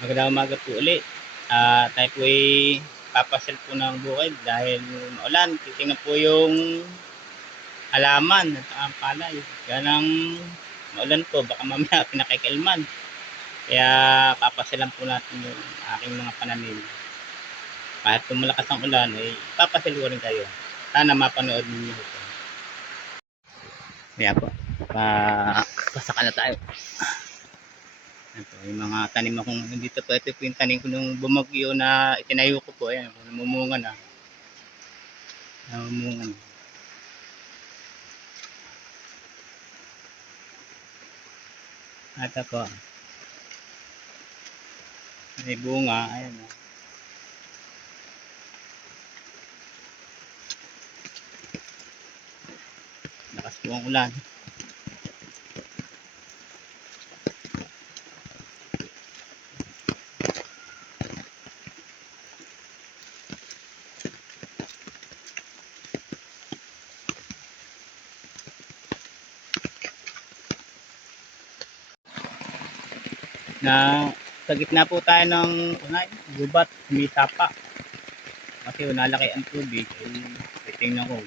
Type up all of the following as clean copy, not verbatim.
Magandang umaga po ulit. Tayo po ay papasyal po ng bukid dahil maulan. Titingnan po yung halaman at ang palay. Kaya nang maulan po, baka mamaya pinakikilman. Kaya papasyalan po natin yung aking mga pananim. Kahit kung malakas ang ulan, ay papasyal ko rin kayo. Sana mapanood ninyo ito. Kaya po, pasaka na tayo. Ito, yung mga tanim akong dito po, ito po yung tanim ko nung bumagyo na itinayo ko po. Ayan, namumunga na. Namumunga na. At ako, may bunga. Ayan. Lakas po ang ulan. Na sa gitna po tayo ng gubat, sumisapa. Kasi nalaki ang tubig. Ay tingnan ko.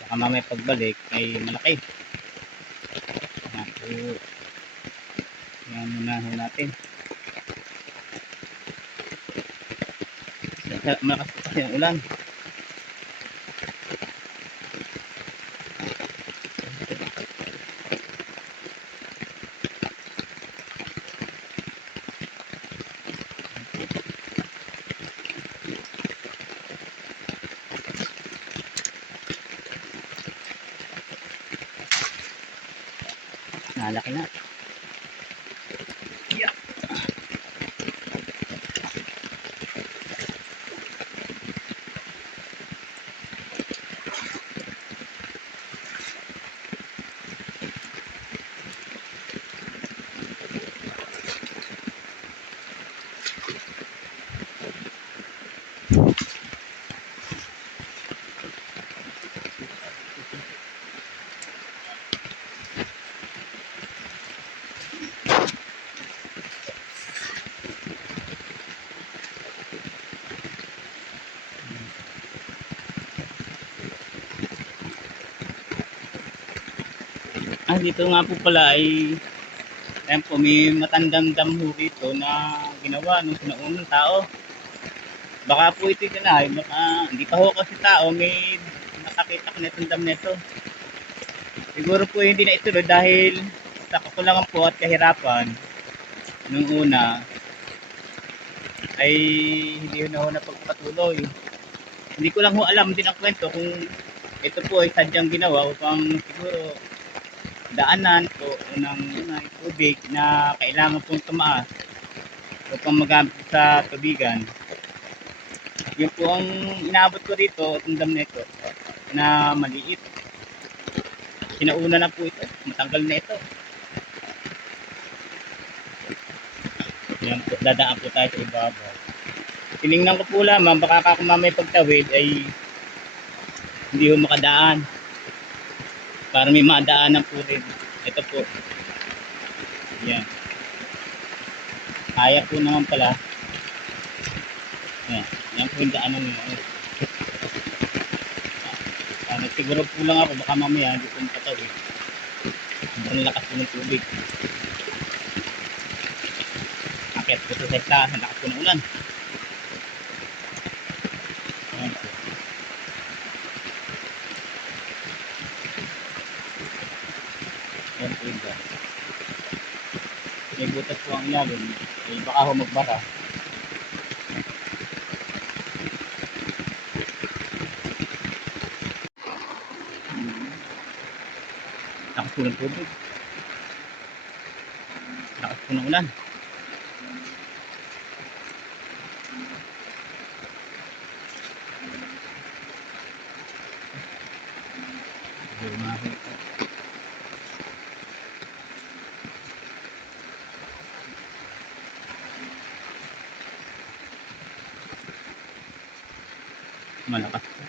Baka mamaya pagbalik ay malaki. So, yan muna natin. Malakas po kasi ang ulan. Nalaki na. Yeah. Dito nga po pala ay ayan po, may matandang damo dito na ginawa nung sinaunang tao. Baka po ito na, baka hindi pa ho kasi tao, may nakakita ko na itong dam nito. Siguro po hindi na ituloy dahil sa kakulangan po at kahirapan nung una ay hindi na ho napagpatuloy. Hindi ko lang ho alam din ang kwento kung ito po ay sadyang ginawa upang siguro daanan po ng tubig na kailangan pong tumaas upang magamit sa tubigan. Yun po ang inaabot ko dito, itong dam na ito na maliit. Sinauna na po ito, matanggal na ito. Yan po, dadaan po tayo sa ibabaw. Tinignan ko po lamang, baka kung mamay pagtawid ay hindi ho makadaan. Para may madaanan po rin. Ito po. Yan. Kaya po naman pala. Yan. Yan po yung daanan nyo. Siguro po lang ako, baka mamaya hindi po makatawid. Ang lakas po ng tubig. Akit po sa taas, ang lakas po ng ulan. Yan po. Yan po yung daan. May butas po ang ilalim. Baka ho magbara. Lakas po ng tubig. Lakas po ng ulan. Malakas po.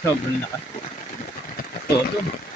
Sobrang lakas po. Todo.